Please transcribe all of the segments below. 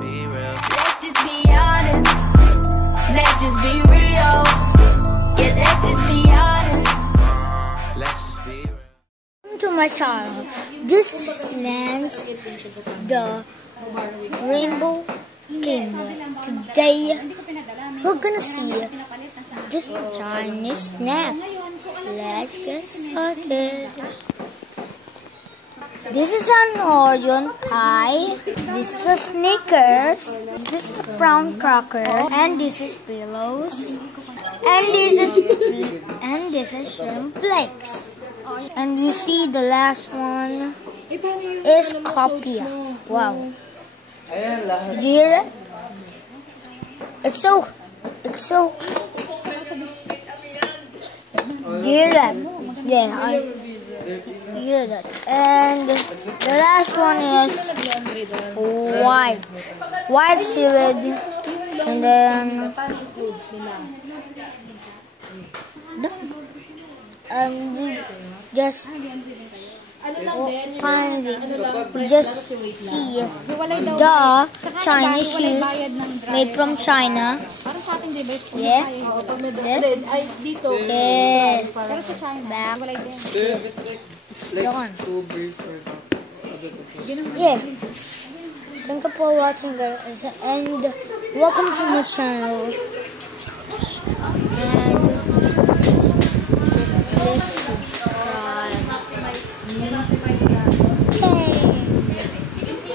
be real. Let's just be honest. Let's just be real. Yeah, let's just be honest. Let's just be real. Welcome to my channel. This is Lance, the Rainbow Kingdom. Today, we're gonna see this Chinese snacks. Let's get started. This is an Oreo pie. This is a Snickers. This is a brown cracker. And this is pillows. And this is shrimp flakes. And you see the last one is copia. Wow. Did you hear that? It's so. Do you hear that? Yeah, I hear that. And the last one is white seaweed, and then we just see the Chinese shoes made from China. Yeah. Yeah. Thank you for watching, guys, and welcome to my channel.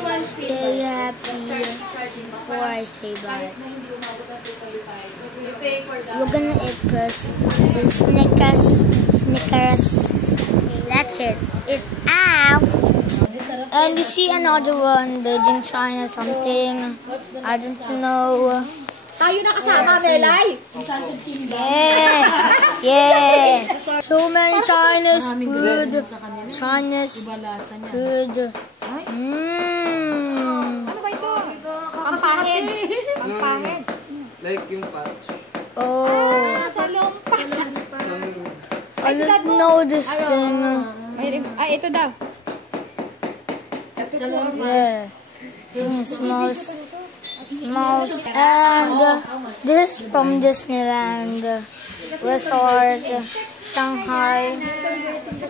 And stay happy before I say bye. We're gonna eat first the Snickers. That's it. It's out. And you see another one, made in China something. I don't know. Tayo na kasama, Melay! Yeah. So many Chinese food. Ano ba ito? Pampahid. Pampahid. Like yung patch. Oh. Sa lompa. I don't know this thing. Ay, ito daw. Yeah. Smells. And this is from Disneyland Resort, Shanghai.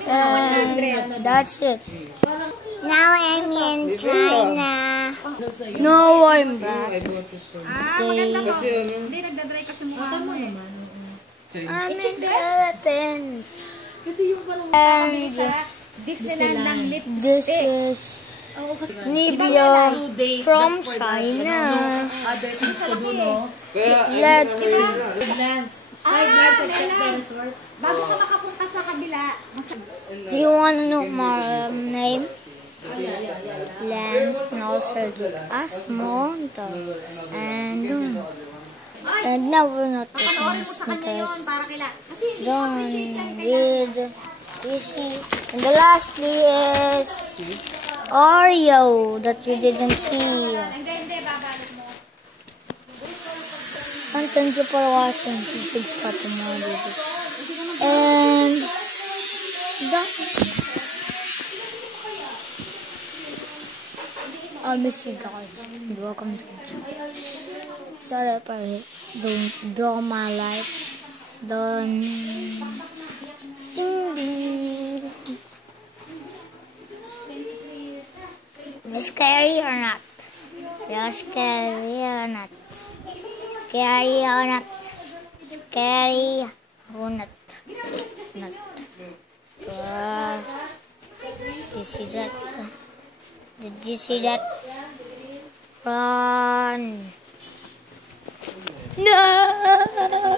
And that's it. Now I'm in China. No, I'm back. Maganda ko. Hindi, nagdadry ka sa mukha mo eh. I'm in Philippines. And Disneyland ng This lipstick. is Nivea from China. Let's Bago ka makapunta sa kabila. Do you want to know my name? Lance Nolser Asmonto. And now we're not taking Snickers. Don't read. You see. And the lastly is Oreo that you didn't see. And thank you for watching. Please subscribe to my videos. And I'll miss you guys. And welcome to my channel. Sorry if I don't draw my life. Done. Ding ding. Scary or not? You're scary or not? Scary or not? Scary or not? Not. Did you see that? Did you see that? Run! No!